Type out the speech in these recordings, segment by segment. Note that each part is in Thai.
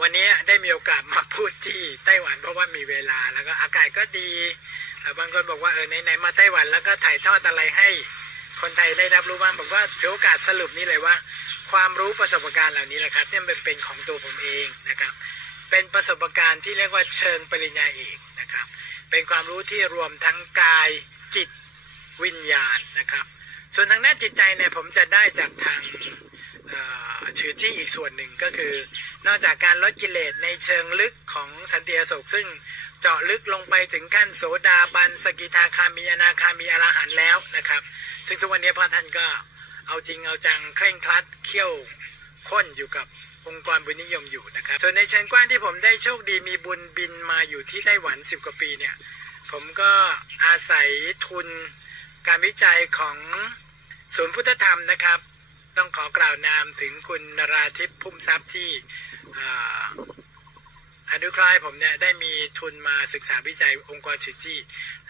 วันนี้ได้มีโอกาสมาพูดที่ไต้หวันเพราะว่ามีเวลาแล้วก็อากาศก็ดี บางคนบอกว่าเออไหนๆมาไต้หวันแล้วก็ถ่ายทอดอะไรให้คนไทยได้รับรู้บ้างบอกว่าถือโอกาสสรุปนี้เลยว่า ความรู้ประสบการณ์เหล่านี้แหละครับเนี่ยเป็นของตัวผมเองนะครับ เป็นประสบการณ์ที่เรียกว่าเชิงปริญญาเอกนะครับ เป็นความรู้ที่รวมทั้งกายจิตวิญญาณนะครับ ส่วนทางด้านจิตใจเนี่ยผมจะได้จากทาง ชือจี้อีกส่วนหนึ่งก็คือ นอกจากการลดกิเลสในเชิงลึกของสันติอโศกซึ่งเจาะลึกลงไปถึงขั้นโสดาบันสกิทาคามีอนาคามีอรหันแล้วนะครับ ซึ่งทุกวันนี้พระท่านก็เอาจริงเอาจังเคร่งครัดเขี่ยวข้นอยู่กับองค์กรบุญนิยมอยู่นะครับ ส่วนในเชิงกว้างที่ผมได้โชคดีมีบุญบินมาอยู่ที่ไต้หวัน 10 กว่าปีเนี่ย ผมก็อาศัยทุนการวิจัยของศูนย์พุทธธรรมนะครับ ต้องขอกล่าวนามถึงคุณนราทิพย์พุ่มทรัพย์ที่อนุเคราะห์ผมเนี่ยได้มีทุนมาศึกษาวิจัยองค์กรชิจี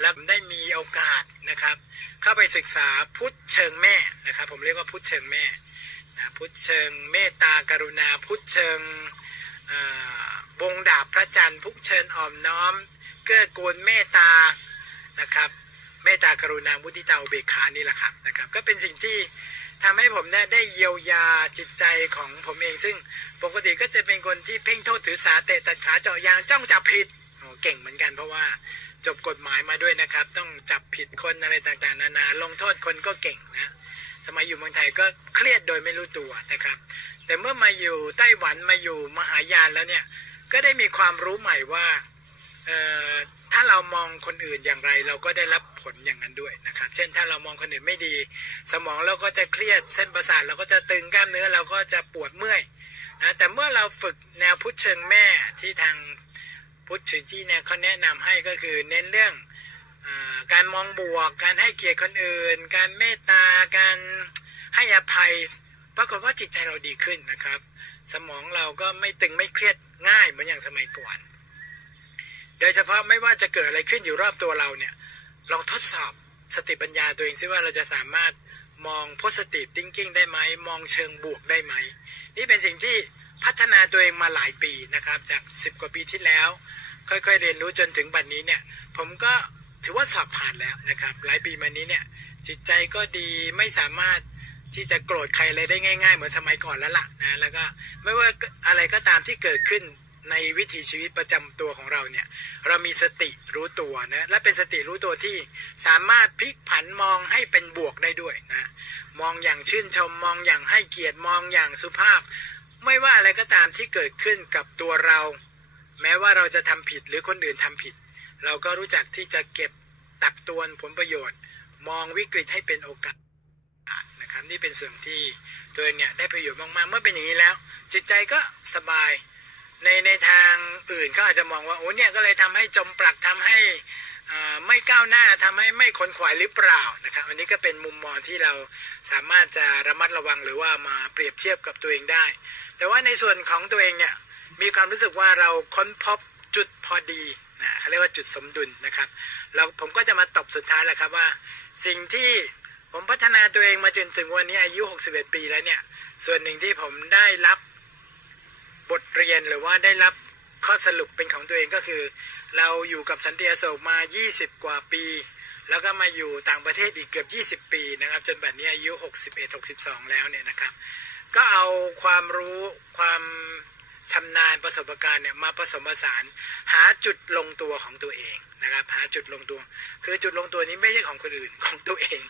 และผมได้มีโอกาสนะครับ เข้าไปศึกษาพุทธเชิงแม่นะครับ ผมเรียกว่าพุทธเชิงแม่นะพุทธเชิงเมตตากรุณา พุทธเชิงอ่าวงดาบพระจันทร์พุทธเชิงอ่อมน้อม เกื้อกูลเมตตานะครับเมตตากรุณามุทิตาอุเบกขานี่แหละครับนะครับ ก็เป็นสิ่งที่ ทำให้ผมเนี่ยได้เยียวยาจิตใจของผมเอง ซึ่งปกติก็จะเป็นคนที่เพ่งโทษถือสาเตะตัดขาเจาะยางจ้องจับผิดโอ้เก่งเหมือนกันเพราะว่าจบกฎหมายมาด้วยนะครับ ต้องจับผิดคนอะไรต่างๆ นานาลงโทษคนก็เก่งนะ สมัยอยู่เมืองไทยก็เครียดโดยไม่รู้ตัวนะครับ แต่เมื่อมาอยู่ไต้หวันมาอยู่มหายานแล้วเนี่ยก็ได้มีความรู้ใหม่ว่าเอ่อาเรามองคนอื่นอย่างไร เราก็ได้รับผลอย่างนั้นด้วยนะครับ เช่นถ้าเรามองคนอื่นไม่ดี สมองเราก็จะเครียดเส้นประสาทเราก็จะตึงกล้ามเนื้อเราก็จะปวดเมื่อยนะแต่เมื่อเราฝึกแนวพุทธเชิงแม่ที่ทางพุทธชือจี้เนี่ยเขาแนะนำให้ก็คือเน้นเรื่องอการมองบวก การให้เกียรติคนอื่น การเมตตาการให้อภัย ปรากฏว่าจิตใจเราดีขึ้นนะครับ สมองเราก็ไม่ตึงไม่เครียดง่ายเหมือนอย่างสมัยก่อน โดยเฉพาะไม่ว่าจะเกิดอะไรขึ้นอยู่รอบตัวเราเนี่ยลองทดสอบสติปัญญาตัวเองซิว่าเราจะสามารถมอง positive thinking ได้ไหมมองเชิงบวกได้ไหม นี่เป็นสิ่งที่พัฒนาตัวเองมาหลายปีนะครับ จาก 10 กว่าปีที่แล้ว ค่อยๆ เรียนรู้จนถึงบัดนนี้เนี่ยผมก็ถือว่าสอบผ่านแล้วนะครับ หลายปีมานี้เนี่ยจิตใจก็ดีไม่สามารถที่จะโกรธใครอะไรได้ง่าย ๆ เหมือนสมัยก่อนแล้วล่ะนะแล้วก็ไม่ว่าอะไรก็ตามที่เกิดขึ้น ในวิถีชีวิตประจำตัวของเราเนี่ย เรามีสติรู้ตัวนะและเป็นสติรู้ตัวที่สามารถพลิกผันมองให้เป็นบวกได้ด้วยนะมองอย่างชื่นชม มองอย่างให้เกียรติมองอย่างสุภาพ ไม่ว่าอะไรก็ตามที่เกิดขึ้นกับตัวเรา แม้ว่าเราจะทำผิดหรือคนอื่นทำผิด เราก็รู้จักที่จะเก็บตักตวงผลประโยชน์ มองวิกฤตให้เป็นโอกาสนะครับนี่เป็นส่วนที่ตัวเองเนี่ยได้ประโยชน์มากๆ เมื่อเป็นอย่างนี้แล้ว จิตใจก็สบาย ในในทางอื่นเขาอาจจะมองว่าโอ้เนี่ยก็เลยทำให้จมปลักทำให้อ่าไม่ก้าวหน้าทำให้ไม่ขนขวายหรือเปล่านะครับอันนี้ก็เป็นมุมมองที่เราสามารถจะระมัดระวังหรือว่ามาเปรียบเทียบกับตัวเองได้ แต่ว่าในส่วนของตัวเองเนี่ยมีความรู้สึกว่าเราค้นพบจุดพอดีนะเขาเรียกว่าจุดสมดุลนะครับเราผมก็จะมาตบสุดท้ายแหละครับว่า สิ่งที่ผมพัฒนาตัวเองมาจนถึงวันนี้อายุ 61 ปีแล้วเนี่ยส่วนหนึ่งที่ผมได้รับ บทเรียนหรือว่าได้รับข้อสรุปเป็นของตัวเองก็คือ เราอยู่กับสันติอโศกมา 20 กว่าปี แล้วก็มาอยู่ต่างประเทศอีกเกือบ 20 ปีนะครับ จนบัดนี้อายุ 61 62 แล้วเนี่ยนะครับ ก็เอาความรู้ความ ชำนาญประสบการณ์เนี่ยมาผสมผสานหาจุดลงตัวของตัวเองนะครับหาจุดลงตัว คือจุดลงตัวนี้ไม่ใช่ของคนอื่นของตัวเอง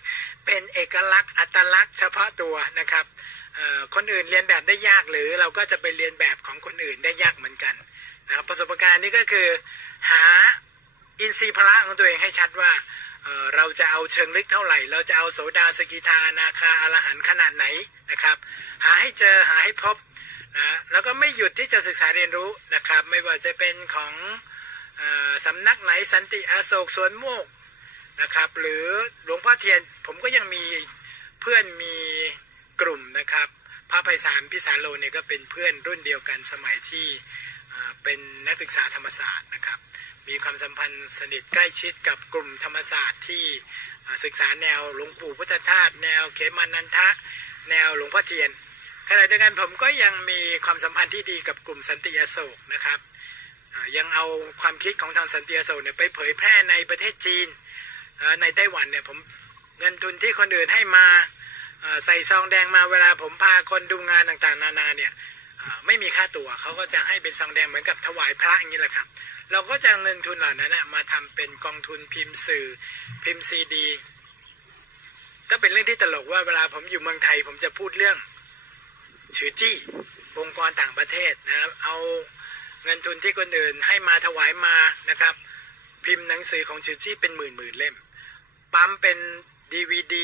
เป็นเอกลักษณ์อัตลักษณ์เฉพาะตัวนะครับคนอื่นเรียนแบบได้ยากหรือเราก็จะไปเรียนแบบของคนอื่นได้ยากเหมือนกันนะครับประสบการณ์นี้ก็คือหาอินทรีย์พละของตัวเองให้ชัดว่าเเราจะเอาเชิงลึกเท่าไหร่ เราจะเอาโสดาสกิทานาคาอรหันต์ขนาดไหนนะครับ หาให้เจอหาให้พบ นะแล้วก็ไม่หยุดที่จะศึกษาเรียนรู้นะครับ ไม่ว่าจะเป็นของอสำนักไหนสันติอโศกสวนโมกนะครับ หรือหลวงพ่อเทียนผมก็ยังมีเพื่อนมีกลุ่มนะครับพระไพศาลพิสารโลเนี่ยก็เป็นเพื่อนรุ่นเดียวกันสมัยที่เป็นนักศึกษาธรรมศาสตร์นะครับ มีความสัมพันธ์สนิทใกล้ชิดกับกลุ่มธรรมศาสตร์ที่ศึกษาแนวหลวงปู่พุทธทาสแนวเขมานันทะ แนวหลวงพ่อเทียน ขณะเดียวกันผมก็ยังมีความสัมพันธ์ที่ดีกับกลุ่มสันติอโศกนะครับยังเอาความคิดของทางสันติอโศกเนี่ยไปเผยแพร่ในประเทศจีนในไต้หวันเนี่ยผมเงินทุนที่คนอื่นให้มาใส่ซองแดงมาเวลาผมพาคนดูงานต่างๆ นานาเนี่ยไม่มีค่าตัวเขาก็จะให้เป็นซองแดงเหมือนกับถวายพระอย่างนี้แหละครับ เราก็จะเงินทุนเหล่านั้นมาทำเป็นกองทุนพิมพ์สื่อพิมพ์ซีดีก็เป็นเรื่องที่ตลกว่าเวลาผมอยู่เมืองไทย ผมจะพูดเรื่อง ชื่อจี้องค์กรต่างประเทศนะครับเอาเงินทุนที่คนอื่นให้มาถวายมานะครับ พิมพ์หนังสือของชื่อจี้เป็นหมื่นหมื่นเล่ม ปั๊มเป็น DVD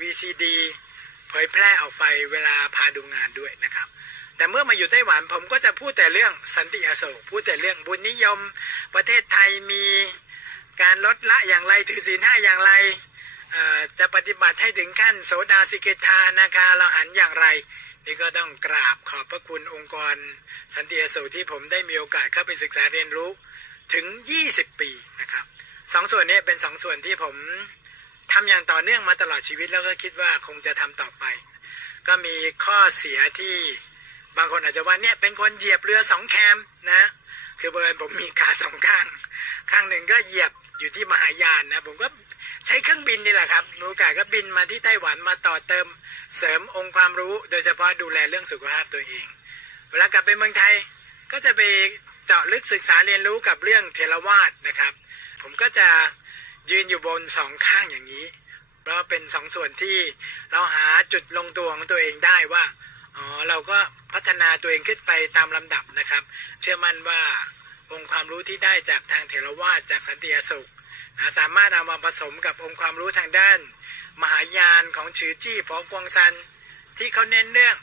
VCD เผยแพร่ออกไปเวลาพาดูงานด้วยนะครับ แต่เมื่อมาอยู่ไต้หวันผมก็จะพูดแต่เรื่องสันติอโศกพูดแต่เรื่องบุญนิยม ประเทศไทยมีการลดละอย่างไรถือศีลห้าอย่างไรจะปฏิบัติให้ถึงขั้นโสดาสิกขานาคาเราหันอย่างไร นี่ก็ต้องกราบขอบพระคุณองค์กรสันติอโศกที่ผมได้มีโอกาสเข้าไปศึกษาเรียนรู้ถึง 20 ปีนะครับสองส่วนนี้เป็นสองส่วนที่ผมทำอย่างต่อเนื่องมาตลอดชีวิตแล้วก็คิดว่าคงจะทำต่อไป ก็มีข้อเสียที่บางคนอาจจะว่าเนี่ยเป็นคนเหยียบเรือสองแคมนะคือเบิร์นผมมีขาสองข้าง ข้างหนึ่งก็เหยียบอยู่ที่มหายานนะผมก็ ใช้เครื่องบินนี่แหละครับมีโอกาสก็บินมาที่ไต้หวันมาต่อเติมเสริมองค์ความรู้ โดยเฉพาะดูแลเรื่องสุขภาพตัวเอง เวลากลับไปเมืองไทยก็จะไปเจาะลึกศึกษาเรียนรู้กับเรื่องเทรวาสนะครับ ผมก็จะยืนอยู่บนสองข้างอย่างนี้ เพราะเป็นสองส่วนที่เราหาจุดลงตัวของตัวเองได้ว่าอ๋อเราก็พัฒนาตัวเองขึ้นไปตามลำดับนะครับ เชื่อมั่นว่าองค์ความรู้ที่ได้จากทางเถรวาทจากสันติอโศก นะสามารถเอามาผสมกับองค์ความรู้ทางด้าน มหายานของฉือจี้ฟอกวงซัน ที่เขาเน้นเรื่อง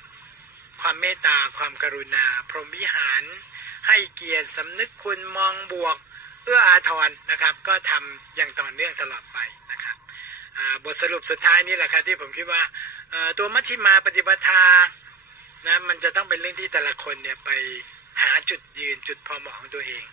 ความเมตตาความกรุณา พรหมวิหาร ให้เกียรติสำนึกคุณมองบวก เอื้ออาทรนะครับ ก็ทำอย่างต่อเนื่องตลอดไปนะครับบทสรุปสุดท้ายนี่แหละครับที่ผมคิดว่าตัวมัชฌิมาปฏิปทานะมันจะต้องเป็นเรื่องที่แต่ละคนเนี่ยไปหาจุดยืนจุดพอเหมาะของตัวเอง